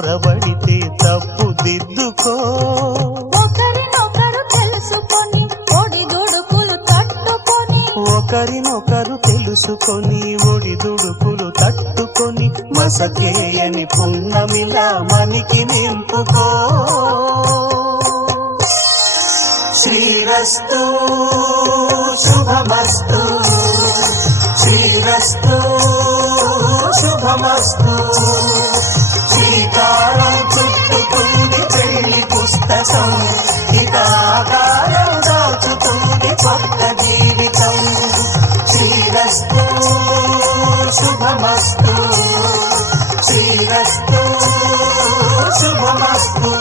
పొరబడితే తప్పు దిద్దుకో. ఒకరినొకరు తెలుసుకొని ఒడిదుడుకులు తట్టుకొని, ఒకరినొకరు తెలుసుకొని ఒడిదుడుకులు తట్టుకొని, మసకేయని పున్నమిలా మనికి నింపుకో. శ్రీరస్తు శుభమస్తు, శ్రీరస్తు శుభమస్తు. శ్రీకారం చుట్టుతుంది పెళ్లి పుస్తకం, ఇక ఆకారం దాచుతుంది కొత్త జీవితం. శ్రీరస్తు శుభమస్తు, శ్రీరస్తు శుభమస్తు.